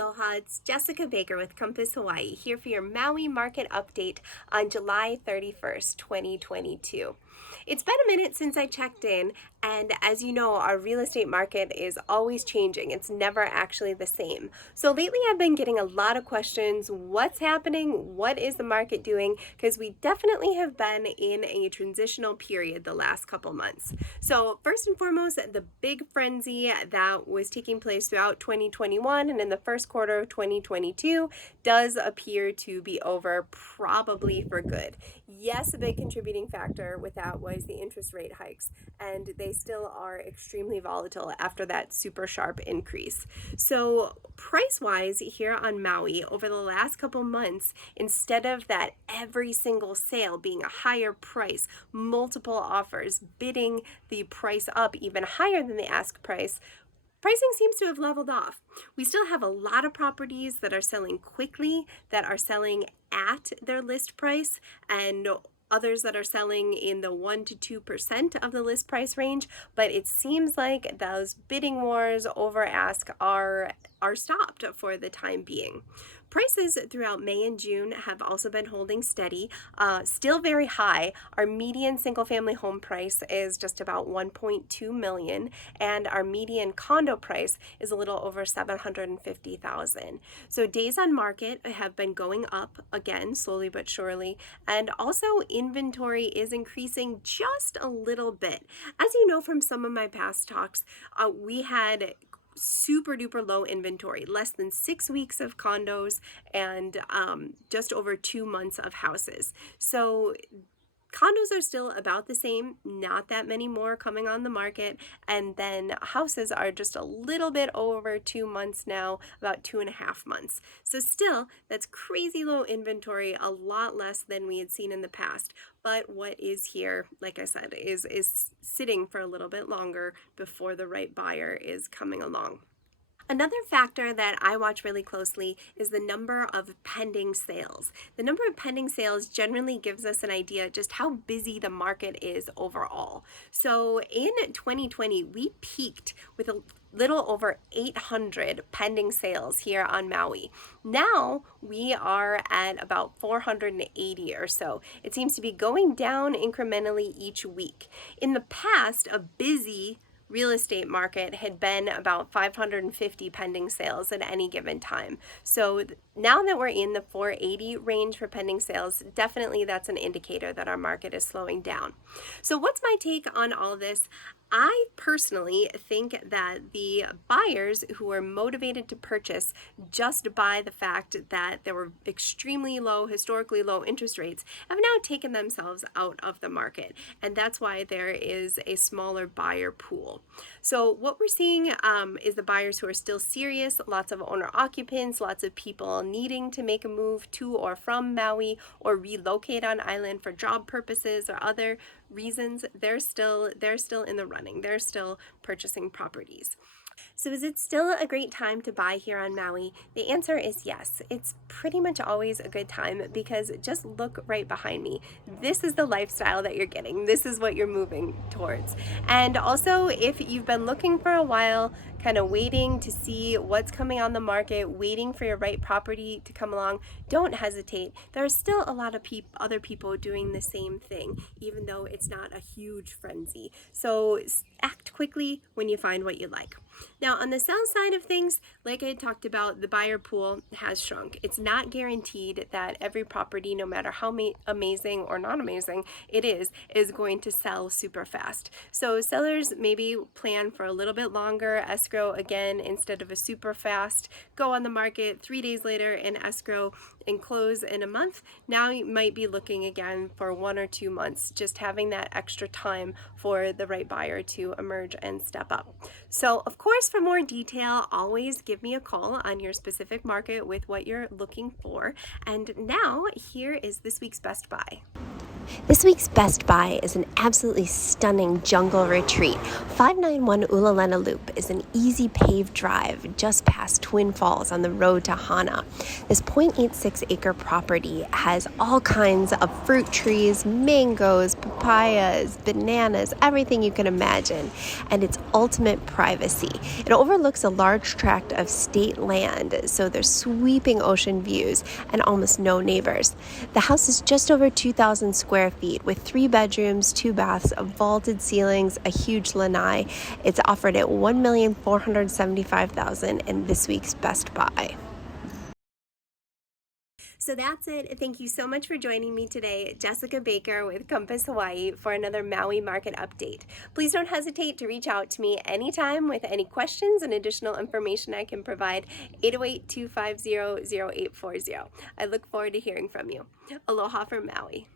Aloha, it's Jessica Baker with Compass Hawaii here for your Maui market update on July 31st, 2022. It's been a minute since I checked in, and as you know, our real estate market is always changing. It's never actually the same. So lately I've been getting a lot of questions. What's happening? What is the market doing? Because we definitely have been in a transitional period the last couple months. So first and foremost, the big frenzy that was taking place throughout 2021 and in the first quarter of 2022 does appear to be over, probably for good. Yes, a big contributing factor with that was the interest rate hikes, and they still are extremely volatile after that super sharp increase. So price-wise here on Maui over the last couple months, instead of that every single sale being a higher price, multiple offers bidding the price up even higher than the ask price, pricing seems to have leveled off. We still have a lot of properties that are selling quickly, that are selling at their list price, and others that are selling in the 1 to 2% of the list price range, but it seems like those bidding wars over ask are stopped for the time being. Prices throughout May and June have also been holding steady, still very high. Our median single-family home price is just about $1.2 million, and our median condo price is a little over $750,000. So days on market have been going up again, slowly but surely, and also inventory is increasing just a little bit. As you know from some of my past talks, we had super duper low inventory, less than 6 weeks of condos and just over 2 months of houses. So condos are still about the same, not that many more coming on the market, and then houses are just a little bit over 2 months now, about 2.5 months. So still, that's crazy low inventory, a lot less than we had seen in the past. But what is here, like I said, is sitting for a little bit longer before the right buyer is coming along. Another factor that I watch really closely is the number of pending sales. The number of pending sales generally gives us an idea just how busy the market is overall. So in 2020, we peaked with a little over 800 pending sales here on Maui. Now we are at about 480 or so. It seems to be going down incrementally each week. In the past, a busy real estate market had been about 550 pending sales at any given time. So now that we're in the 480 range for pending sales, definitely that's an indicator that our market is slowing down. So what's my take on all this? I personally think that the buyers who are motivated to purchase just by the fact that there were extremely low, historically low interest rates have now taken themselves out of the market. And that's why there is a smaller buyer pool. So what we're seeing is the buyers who are still serious, lots of owner occupants, lots of people needing to make a move to or from Maui or relocate on island for job purposes or other reasons. They're still in the running. They're still purchasing properties. So is it still a great time to buy here on Maui? The answer is yes. It's pretty much always a good time because just look right behind me. This is the lifestyle that you're getting. This is what you're moving towards. And also, if you've been looking for a while, kind of waiting to see what's coming on the market, waiting for your right property to come along, don't hesitate. There are still a lot of other people doing the same thing, even though it's not a huge frenzy. So act quickly when you find what you like. Now, on the sell side of things, like I talked about, the buyer pool has shrunk. It's not guaranteed that every property, no matter how amazing or not amazing it is going to sell super fast. So sellers maybe plan for a little bit longer, escrow again instead of a super fast, go on the market 3 days later in escrow and close in a month. Now you might be looking again for 1 or 2 months, just having that extra time for the right buyer to emerge and step up. So of course, for more detail, always give me a call on your specific market with what you're looking for. And now here is this week's Best Buy. This week's Best Buy is an absolutely stunning jungle retreat. 591 Ulalena Loop is an easy paved drive just past Twin Falls on the road to Hana. This 0.86 acre property has all kinds of fruit trees, mangoes, papayas, bananas, everything you can imagine, and it's ultimate privacy. It overlooks a large tract of state land, so there's sweeping ocean views and almost no neighbors. The house is just over 2,000 square feet with 3 bedrooms, 2 baths, vaulted ceilings, a huge lanai. It's offered at $1,475,000 in this week's Best Buy. So that's it. Thank you so much for joining me today, Jessica Baker with Compass Hawaii, for another Maui market update. Please don't hesitate to reach out to me anytime with any questions and additional information I can provide. 808-250-0840. I look forward to hearing from you. Aloha from Maui.